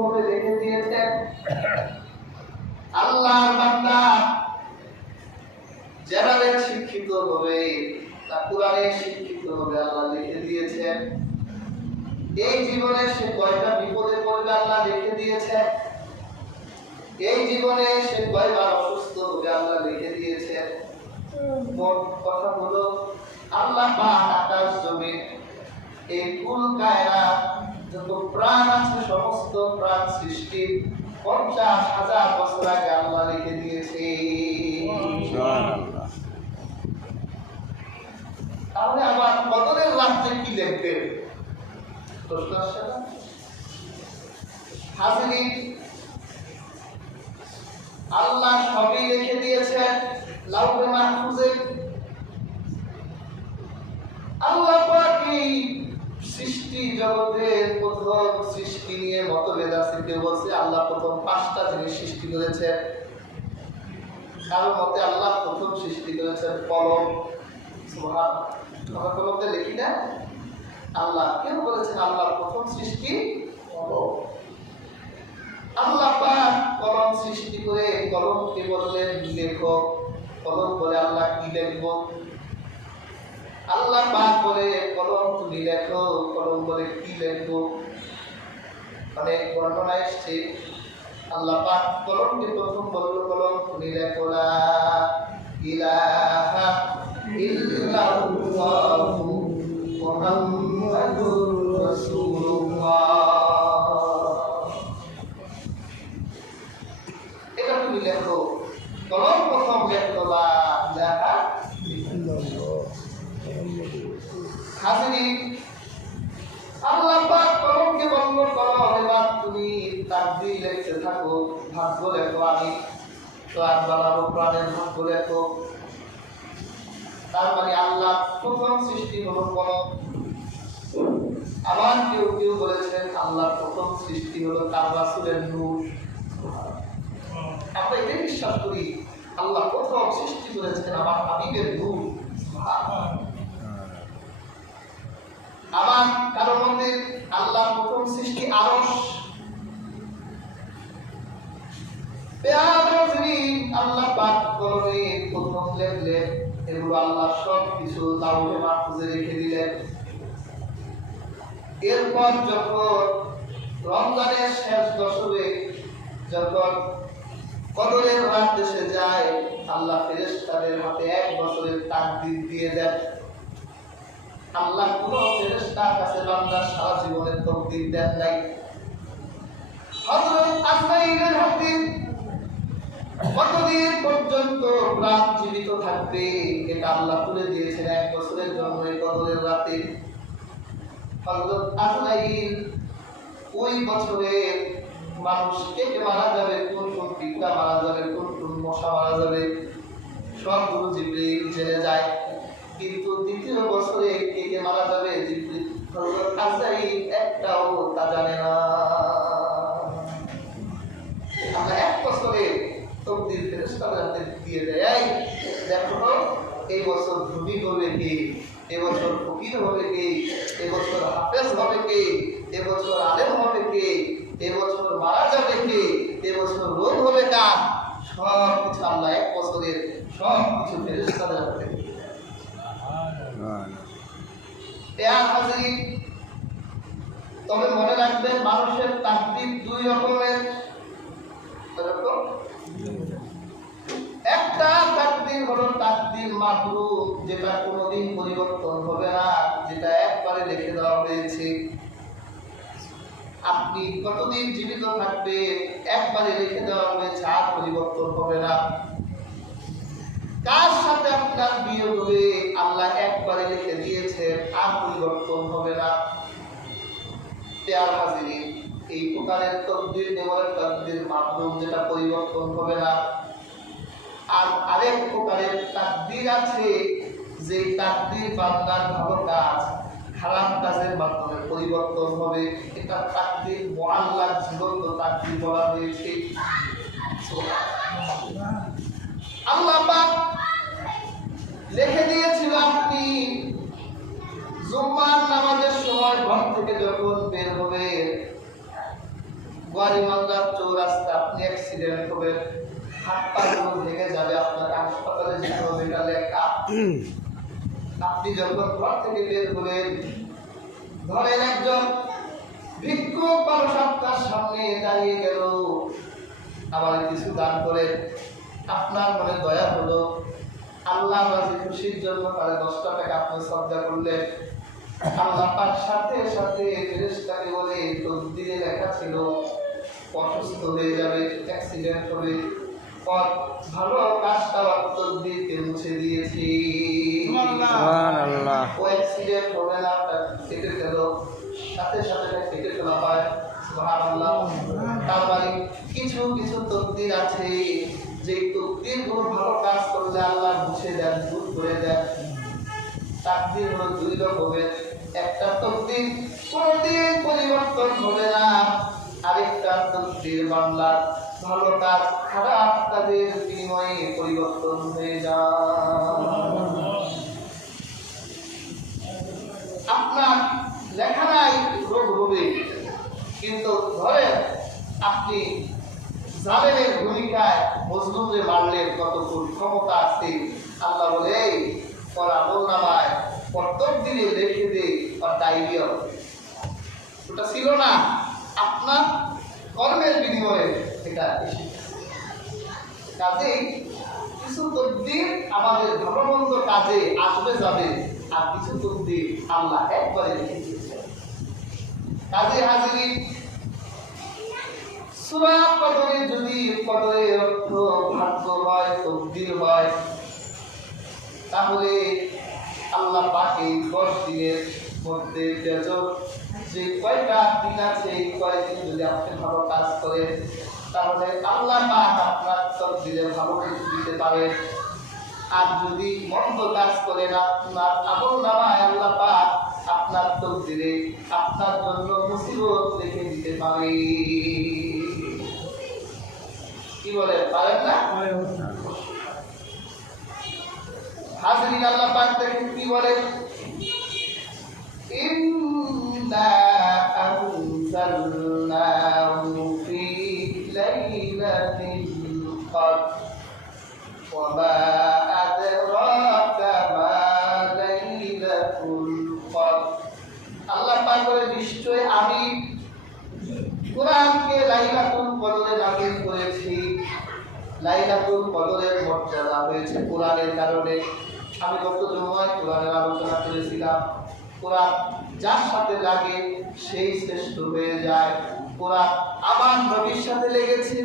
ভাবে রেখে দিয়েছেন। আল্লাহর বান্দা জেনারেল শিক্ষিত হবে, তা কোরআনে শিক্ষিত হবে আল্লাহ লিখে দিয়েছেন। এই জীবনে সে কয়টা বিপদে পড়বে আল্লাহ লিখে দিয়েছেন। এই জীবনে সে কয়বার অসুস্থ হবে আল্লাহ লিখে দিয়েছেন। মোট কথা হলো আল্লাহ পাক আকাশ জমিন এই কুল কায়নাত যত প্রাণ আছে সমস্ত প্রাণ সৃষ্টি 50,000 বছর আগে আল্লাহ লিখে দিয়েছে। তাহলে আবার কদরের রাজ্যে কি লিখবে? প্রশ্ন আসছে না? হাজিরিন, আল্লাহ সবই লিখে দিয়েছেন লাউহে মাহফুজে। আল্লাহ পাক এই সৃষ্টি জগতের প্রথম সৃষ্টি নিয়ে মতভেদ আছে। কেউ বলছে আল্লাহ প্রথম 5টা জিনিস সৃষ্টি করেছেন, কারোর মতে আল্লাহ প্রথম সৃষ্টি করেছেন কলম। সুবহানাল্লাহ, আমরা কলমে লিখি না আল্লাহ। কেউ বলেছেন আল্লাহ প্রথম সৃষ্টি কলম। আল্লাহ পাক কলম সৃষ্টি করে কলমকে বললেন লেখক। কলম বলে আল্লাহ কি লিখবো? আল্লাহ পাক বলে কলম তুমি লেখো। কলম বলে কি লিখবো? অনেক বর্ণনা এসছে আল্লাহ পাক কলমকে প্রথম বলল কলম তুমি লেখো লা ইলাহা ইল্লাল্লাহু মুহাম্মাদুর রাসূলুল্লাহ। এটা তুমি লেখো। কলম প্রথম লেখো লা ইলাহা ইল্লাল্লাহ। হাজিরিন, আল্লাহ পাক কলমকে বলল কলম এবার তুমি তাকদীর লিখতে থাকো, ভাগ্য লেখো। আমি প্রাণ বানাবো, প্রাণের ভাগ্য লেখো। তার মানে আল্লাহ প্রথম সৃষ্টি হলো কলম। আবার কেউ কেউ বলেছেন আল্লাহ প্রথম সৃষ্টি হলো তার রাসূলের নূর। আমরা এটাই বিশ্বাস করি আল্লাহ প্রথম সৃষ্টি করেছেন আমার হাবিবের নূর। আবার কারো মধ্যে আল্লাহ প্রথম সৃষ্টি আরশ। আল্লাহ পাক কলমে প্রথম লেখলেন, এগুলো আল্লাহ সব কিছু লাউহে মাহফুজে রেখে দিলেন। এরপর যখন রমজানের শেষ দশকে যখন কদরের রাত এসে যায়, আল্লাহ ফেরেশতাদের হাতে 1 বছরের তাকদীর দিয়ে দেন। আল্লাহ কোন ফেরেশতার কাছে বান্দার সারা জীবনের তাকদীর দেন নাই। হযরত আজরাইলের হাতে কতদিন পর্যন্ত প্রাণ জীবিত থাকবে এটা আল্লাহ তুলে দিয়েছেন 1 বছরের জন্য এই কদরের রাতে। হযরত আজরাইল ওই বছরে মানুষ কে মারা যাবে, কোন কোন পিঁপড়া মারা যাবে, কোন কোন মশা মারা যাবে সবগুলো জিবরিল জেনে যায়। কিন্তু দ্বিতীয় বছরে কে কে মারা যাবে জিবরিল হযরত আজরাইল একটাও তা জানে না। আমরা 1 বছরে তকদীর ফেরেশতাদের হাতে দিয়ে দেয়। দেখো এই বছর ধনী হবে কে, এবছর ফকির হবে কে, এবছর হাফেজ হবে কে, এবছর আলেম হবে কে, এবছর মারা যাবে কে, এবছর রোগ হবে কার, সব কিছু আল্লাহ 1 বছরের সব কিছু ফেরেশতাদের হাতে দিয়ে দেয়। হাজিরিন, তবে মনে রাখবেন মানুষের তাকদীর 2 রকমের। একটা তাকদীর হলো তাকদীর মাহরুফ, যেটা কোনোদিন পরিবর্তন হবে না, যেটা একবারে লিখে দেওয়া হয়েছে। আপনি কতদিন জীবিত থাকবেন একবারে লিখে দেওয়া হয়েছে, আর পরিবর্তন হবে না। কার সাথে আপনার বিয়ে হবে আল্লাহ একবারে লিখে দিয়েছে, আর পরিবর্তন হবে না। হাজিরিন, এই প্রকারের তাকদীর নেওয়ার তাকদীর মাহরুফ, যেটা পরিবর্তন হবে না। আর আরেক প্রকারের তাকদীর আছে যে তাকদীর বান্দার ভালো কাজ খারাপ কাজের মাধ্যমে পরিবর্তন হবে। এটা তাকদীর মুআল্লাক, ঝুলন্ত তাকদীর বলা হয়েছে। আল্লাহ পাক লিখে দিয়েছিল আপনি জুমার নামাজের সময় ঘর থেকে যখন বের হবে গোয়ারিমান্দার চৌরাস্তা আপনি অ্যাক্সিডেন্ট হবে, হাত পা ভেঙে যাবে, আপনাকে হাসপাতালে যেতে হবে, এটা লেখা। আপনি যখন ঘর থেকে বের হলেন, ধরেন একজন ভিক্ষুক মানুষ আপনার সামনে দাঁড়িয়ে গেল, আমার কিছু দান করে, আপনার মনে দয়া হলো, আল্লাহ রাজি খুশির জন্য তারা 10 টাকা আপনি শ্রদ্ধা করলেন। আল্লাহ পাক সাথে সাথে ফেরেশতাকে বলে তকদীরে লেখা ছিল অসুস্থ হয়ে যাবে, অ্যাক্সিডেন্ট হবে, পর ভালো কাজটা তকদীরকে মুছে দিয়েছি। সুবহানাল্লাহ। ও অ্যাক্সিডেন্ট হবে না, কেটে গেল, সাথে সাথে কেটে ফেলা হয়। সুবহানাল্লাহ। তার মানে কিছু কিছু তকদীর আছে যে তকদীর গুলো ভালো কাজ করলে আল্লাহ মুছে দেন, দূর করে দেন। তাকদীর হলো 2 রকমের, একটা তকদীর কোনদিন পরিবর্তন হবে না, আরেকটা তকদীর বান্দার ভালো কাজ খারাপ কাজের বিনিময়ে পরিবর্তন হয়ে যায়। আপনার লেখা নাই রোগ হবে, কিন্তু ধরেন আপনি জালেমের ভূমিকায় মজলুমরে মারলেন, কতক্ষণ ক্ষমতা আছে, আল্লাহ বলে ওর আমল নামায় প্রত্যেক দিনে লিখে দে আর ডায়রিয়া। ওটা ছিল না, আপনার কর্মের বিনিময়ে এটা এসেছে। কাজেই কিছু তকদীর আমাদের ভালো মন্দ কাজে আসবে যাবে, আর কিছু তকদীর আল্লাহ একবারে লিখে দিয়েছেন। কাজে হাজিরি সূরা কদরে যদি কদরের অর্থ ভাগ্য হয়, তকদীর হয়, তাহলে আল্লাহ পাকের 10 দিনের মধ্যে যে কয়টা দিন আছে, এই কয়দিন যদি আপনি ভালো কাজ করেন, তাহলে আল্লাহ পাক আপনার তকদীরে ভালো কিছু দিতে পারেন। আর যদি মন্দ কাজ করেন, আপনার আমলনামায় আল্লাহ পাক আপনার তকদীরে আপনার জন্য মুসিবত লিখে দিতে পারে। কি বলে, পারেন না? হাজরিন, আল্লাহ পাক দেখেন কি বলে, ইন্না আনজালনাহু ফি লাইলাতিল কদর ওয়া মা আদরাকা মা লাইলাতুল কদর। আল্লাহ পাক বলে, নিশ্চয় আমি কুরআনকে লাইলাতুল কদরে নাযিল করেছি। লাইলাতুল কদরের মর্যাদা হয়েছে কোরআনের কারণে। আমি গত জুমায় কোরআনের আলোচনা করেছিলাম, কোরআন যার সাথে লাগে সেই শ্রেষ্ঠ হয়ে যায়। কোরআন আমার নবীর সাথে লেগেছে,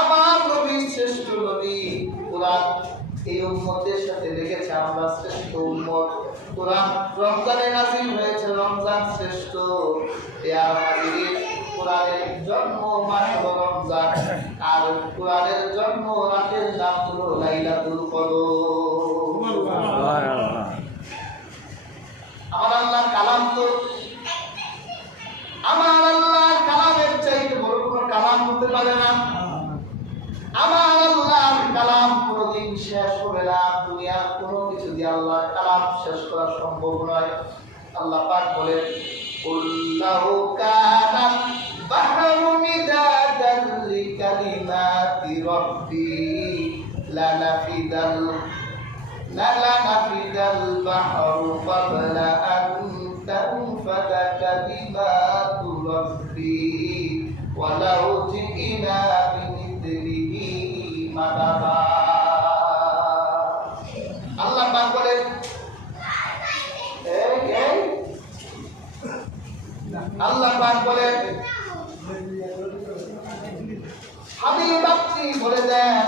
আমার নবী শ্রেষ্ঠ নবী। কোরআন এই উম্মতের সাথে লেগেছে, আমরা শ্রেষ্ঠ উম্মত। কোরআন রমজানে নাযিল হয়েছে, রমজান শ্রেষ্ঠ। কোরআনের জন্ম মাস হলো রমজান, আর কোরআনের জন্ম রাতের নাম হলো লাইলাতুল কদর। আমার আল্লাহর কালাম তো, আমার আল্লাহর কালামের চাইতে বড় কোনো কালাম হতে পারে না। আমার আল্লাহর কালাম কোনোদিন শেষ হবে না। দুনিয়ার কোনো কিছু দিয়ে আল্লাহর কালাম শেষ করা সম্ভব নয়। আল্লাহ পাক বলেন, কুল্লাহু কানাত বাহরু মিদাদান লিকালিমাতি রাব্বি লানাফিদাল বাহরু ক্বাবলা আন তানফাদা কালিমাতু রাব্বি ওয়ালাউ জিইনা বিমিথলিহি মাদাদা। আল্লাহ পাক বলেন, আল্লাহ পাক বলেন, হাবিব আপনি বলে দেন,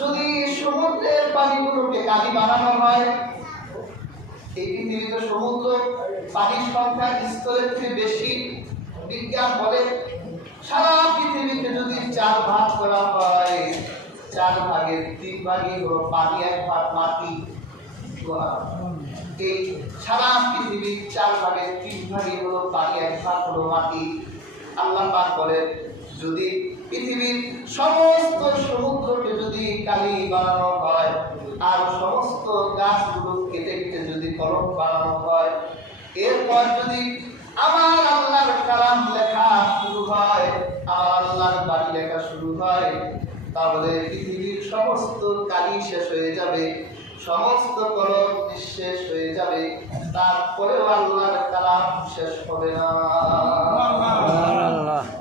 যদি সমুদ্রের পানিগুলোকে কালি বানানো হয়, এই পৃথিবীতে সমুদ্র পানির সংখ্যা স্তরের চেয়ে বেশি। বিজ্ঞান বলে সারা পৃথিবীতে যদি 4 ভাগ করা হয়, 4 ভাগের 3 ভাগই হলো পানি, 1 ভাগ মাটি। এই সারা পৃথিবীর 4 ভাগের 3 ভাগই হলো পানি, 1 ভাগ হলো মাটি। আল্লাহ পাক বলেন, যদি পৃথিবীর সমস্ত সমুদ্রকে যদি কালি বানানো হয়, আর সমস্ত গাছগুলো কেটে কেটে যদি কলম বানানো হয়, এরপর যদি আমার আল্লাহর কালাম লেখা শুরু হয়, আমার আল্লাহর বাড়ি লেখা শুরু হয়, তাহলে পৃথিবীর সমস্ত কালি শেষ হয়ে যাবে, সমস্ত কলম নিঃশেষ হয়ে যাবে, তারপরেও আল্লাহর কালাম শেষ হবে না।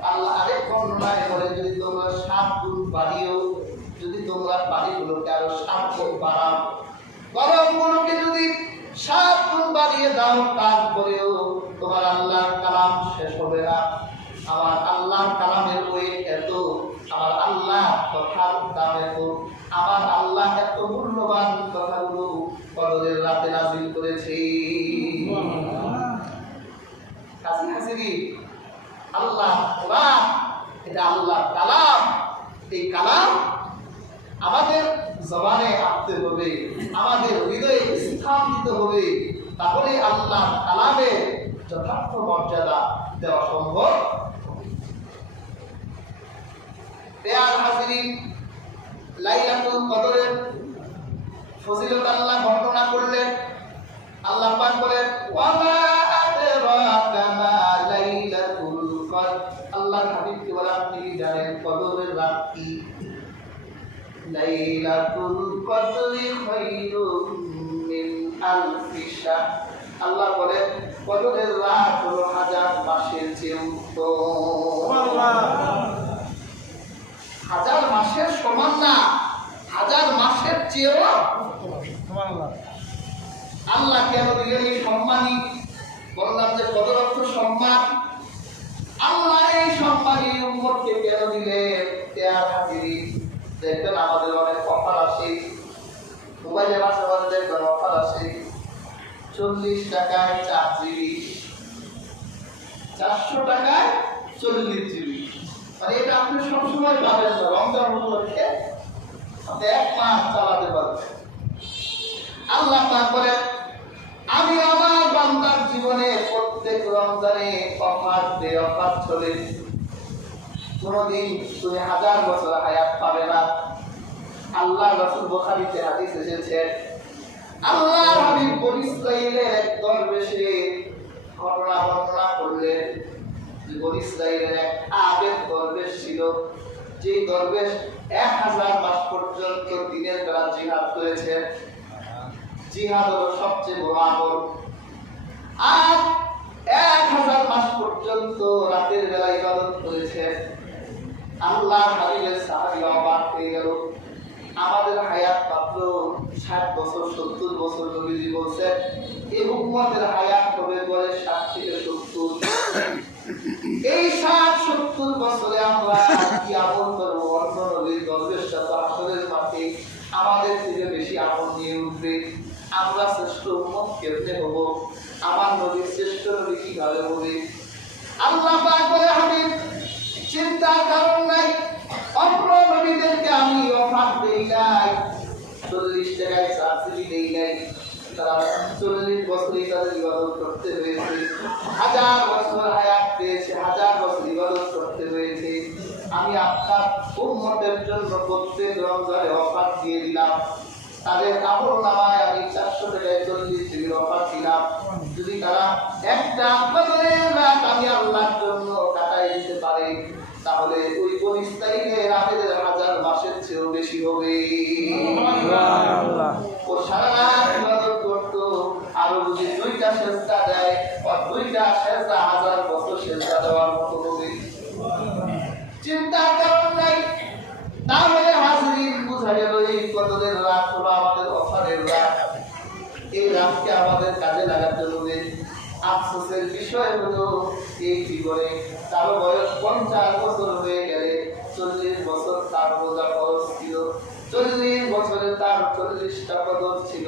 আল্লাহ আরেক বর্ণনায় বলে, যদি তোমরা 7 গুণ বাড়িও, যদি তোমরা বাড়িগুলোকে আরো 7 গুণ বাড়াও, কলমগুলোকে যদি 7 গুণ বাড়িয়ে দাও, তারপরেও তোমার আল্লাহর কালাম শেষ হবে না। আমার আল্লাহর কালামের ওয়েট এত, আমার আল্লাহ কথার দাম এত, আমার আল্লাহ এত মূল্যবান কথাগুলো কদরের রাতে নাযিল করেছে। কাজী হাজিরি, আল্লাহ কোরআন এটা আল্লাহর কালাম। এই কালাম আমাদের জবানে আনতে হবে, আমাদের হৃদয়ে স্থান দিতে হবে, তাহলে আল্লাহর কালামের যথার্থ মর্যাদা দেওয়া সম্ভব। প্রিয় হাজিরিন, লাইলাতুল কদরের ফজিলত আল্লাহ বর্ণনা করলেন। আল্লাহ পাক বলেন, ওয়া মা আদরাকা মা লাইলাতুল কদর। আল্লাহর হাবিবকে বলে, আপনি জানেন কদরের রাত কি? লাইলাতুল কদরি খায়রুম মিন আলফি শাহর। আল্লাহ বলেন কদরের রাত হলো 1000 মাসের চেয়ে উত্তম। হাজার মাসের সমান না, 1000 মাসের চেয়েও। আল্লাহ কেন দিলেন এই সম্মানী? বললাম যে কদর অর্থ সম্মান। আল্লাহ এই সম্মানী উম্মতকে কেন দিলেন? দেখবেন আমাদের অনেক অফার আসে, মোবাইলে মাঝে মাঝে দেখবেন অফার আসে, 40 টাকায় 4 জিবি, 400 টাকায় 40 জিবি। মানে এটা আপনি সবসময় পাবেন না, রমজান উপলক্ষে আপনি 1 মাস চালাতে পারবেন। আল্লাহ পাক বলেন, আমি আমার বান্দার জীবনে প্রত্যেক রমজানে অফার দেই, অফার চলে। কোনদিন তুমি 1000 বছর হায়াত পাবে না। আল্লাহ রাসূল বুখারীতে হাদিস এসেছে, আল্লাহর হাবিব বনী ইসরাঈলের এক দরবেশে ঘটনা বর্ণনা করলেন। বনী ইসরাঈলের এক আবেদ দরবেশ ছিল, যে দরবেশ 1000 মাস পর্যন্ত দিনের বেলা জিহাদ করেছে। জিহাদ হলো সবচেয়ে বড় আমল। আর 1000 মাস পর্যন্ত রাতের বেলা ইবাদত করেছে। আল্লাহর হাবিবের সাহাবীরা অবাক হয়ে গেল, আমাদের হায়াত মাত্র 60 বছর 70 বছর। নবীজি বলছেন এই উম্মতের হায়াত হবে পরে 60 থেকে 70। এই 60-70 বছরে আমরা কি আমল করব? অন্য নবীর দরবেশরা তো আসরের মাঠে আমাদের থেকে বেশি আমল নিয়ে উঠবে। আমরা শ্রেষ্ঠ উম্মত কেমনে হব? আমার নবীর শ্রেষ্ঠ নবী কিভাবে হবে? আল্লাহ পাক বলে, হাবিব চিন্তার কারণ নাই, অপর নবীদেরকে আমি অফার দেই নাই, 40 টাকায় 4 জিবি দেই নাই। তারা 40 বছরই তাদের ইবাদত করতে হয়েছে, 1000 বছর হায়াত পেয়েছে, 1000 বছর ইবাদত করতে হয়েছে। আমি আপনার উম্মতের জন্য প্রত্যেক রমজানে অফার দিয়ে দিলাম। তাদের আমল নামায় আমি 400 টাকায় 40 জিবির অফার দিলাম। যদি তারা একটা কদরের রাত আমি আল্লাহর জন্য কাটাই দিতে পারে, তাহলে ওই বনী ইসরাঈলের রাতের 1000 মাসের চেয়েও বেশি হবে। ও সারা রাত ইবাদত করতো, আরো যদি 2টা সেজদা দেয়, আর 2টা সেজদা 1000 বছর সেজদা দেওয়ার মতো হবে। চিন্তার কারণ নাই। তাহলে হাজিরিন, বুঝা গেল এই কদরের রাত হলো আমাদের অফারের রাত। এই রাতকে আমাদের কাজে লাগাতে হবে। আফসোসের বিষয় হলো এই জীবনে তার বয়স 50 বছর হয়ে গেলে 40 বছর তার রোজা ফরজ ছিল, 40 বছরে তার 40টা কদর ছিল।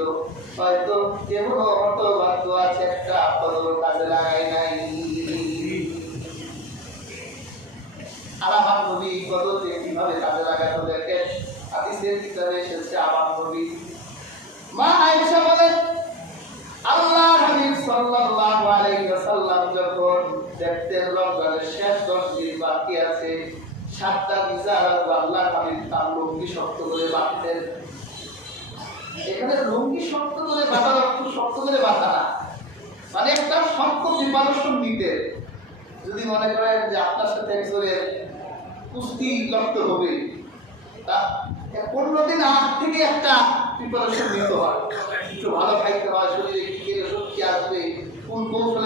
হয়তো এমনও হতভাগ্য আছে একটা কদর কাজে লাগাই নাই। আর আমার নবী কদরকে কিভাবে কাজে লাগাতে দেখেন, হাদিসের কিতাবে এসেছে। আমার নবী মা আয়েশা বলেন, আল্লাহর হাবিব সাল্লাল্লাহু আলাইহি ওয়াসাল্লাম যখন দেখতেন রমজানের শেষ 10 দিন বাকি আছে, 7টা বিজার আল্লাহর হাবিব তার লুঙ্গি শক্ত করে বাঁধতেন। এখানে লুঙ্গি শক্ত করে বাঁধার অর্থ শক্ত করে বাঁধা না, মানে একটা শক্ত প্রিপারেশন নিতে। যদি মনে করেন যে আপনার সাথে একজনের কুস্তি লড়তে হবে, তা 15 দিন আগ থেকে একটা প্রিপারেশন নিতে হয়, একটু ভালো খাইতে হয়, শরীরে কি শক্তি আসবে, কোন কৌশলে